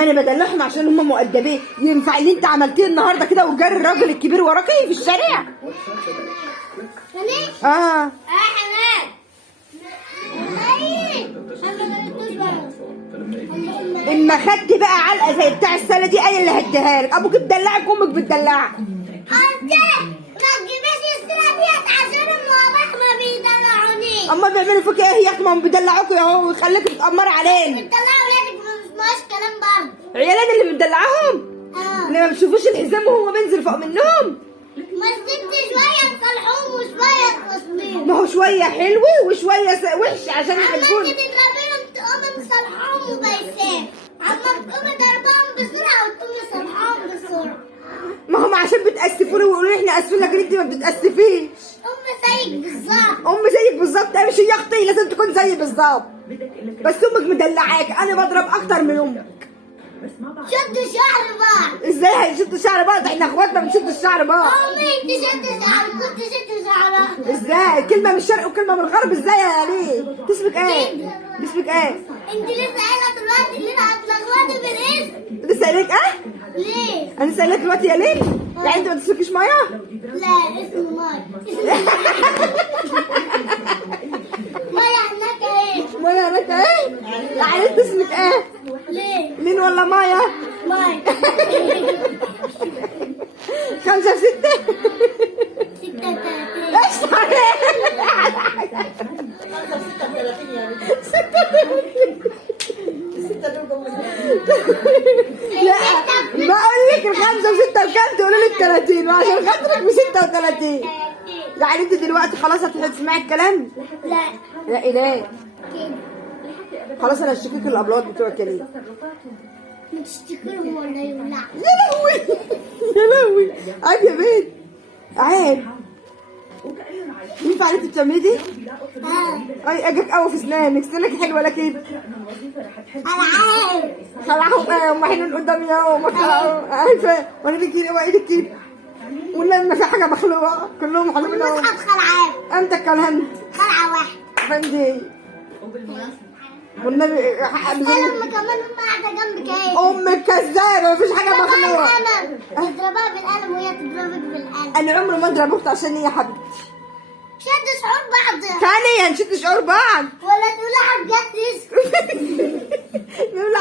ما انا بدلعهم عشان هم مؤدبين. ينفع اللي انت عملتيه النهارده كده وجري الراجل الكبير وراكي في الشارع؟ حنان اما خدت بقى علقه زي بتاع السله دي ايه اللي هديها لك؟ ابوك بتدلعك وامك بتدلعك. انت ما تجيبيش السيره ديت عشان المواضيع ما بيدلعونيش. اما بيعملوا فيك ايه يا اخي؟ ما هم بيدلعوك اهو ويخليك تتأمر علينا. بتدلعوا ولادك ما بيسمعوش كلام برضه. عيالين اللي بتدلعهم اللي ما بتشوفوش الحزام وهو بينزل فوق منهم. ما زدت شويه تصلحوهم وشويه تصليهم. ما هو شويه حلو وشويه وحش عشان اما يحبون. انت تضربيهم تقومي مصلحاهم وبايسين. اما تقومي ضربهم بسرعه وتقومي مصلحاهم بسرعه. ما هم عشان بتأسفوني ويقولوا لي احنا اسفين لك انت ما بتتأسفيش. امي زيك بالظبط. امي زيك بالظبط. مش هي اختي لازم تكون زيي بالظبط. بس امك مدلعاك. انا بضرب اكتر من امك. شدوا شعر بعض. ازاي هنشد شعر بعض؟ احنا اخواتنا بنشد الشعر بعض. امي تشد شعر كنت تشد شعرها. ازاي؟ كلمه من الشرق وكلمه من الغرب ازاي يا ليه؟ تسمك ايه؟ تسمك ايه؟ انت لسه قايله دلوقتي ليه هتلخبطي بالاسم؟ لسه قايلك ايه؟ ليه؟ انا سألك دلوقتي يا ليه؟ يعني انت ما تسلكيش ميه؟ لا اسمه ماي. ماي هناك ايه؟ ميه هناك ايه؟ يعني انت اسمك ايه؟ ليه؟ لين ولا ميه؟ ماي. 5 6 36. ايش صحيح؟ لا بقول لك ال5 و6 وكام تقولوا لي ال30 وعشان خاطرك ب 36. يعني انت دلوقتي خلاص هتسمعي الكلام؟ لا لا اله. كده. خلاص انا هشتكيك الابلاط بتوعك ليه؟ ما تشتكيهم ولا يولع. يا لهوي يا لهوي. عيب يا بنت عيب. ينفع انت بتعملي دي؟ اي اجيك قوي في اسنانك. اسنانك حلوه لكن انا عارف. خلعهم ايه؟ هم حلوين قدامي اهو. ما خلعهم عارفه. وانا لي كده وايدك كده ولا ما في حاجه مخلوقه كلهم حلوين اهو. المصحف خلعان. انت كلهنت خلعه واحده. فندي والنبي لما كمان قاعده جنبك ايه؟ امك كذابه. مفيش حاجه مخلوقه. بالقلم. تضربها بالقلم وهي تضربك بالقلم. انا عمري ما اضرب اختي عشان هي حبيبتي. شد شعور بعض. ثانيا نشد شعور بعض ولا تقولي حاجات. نقول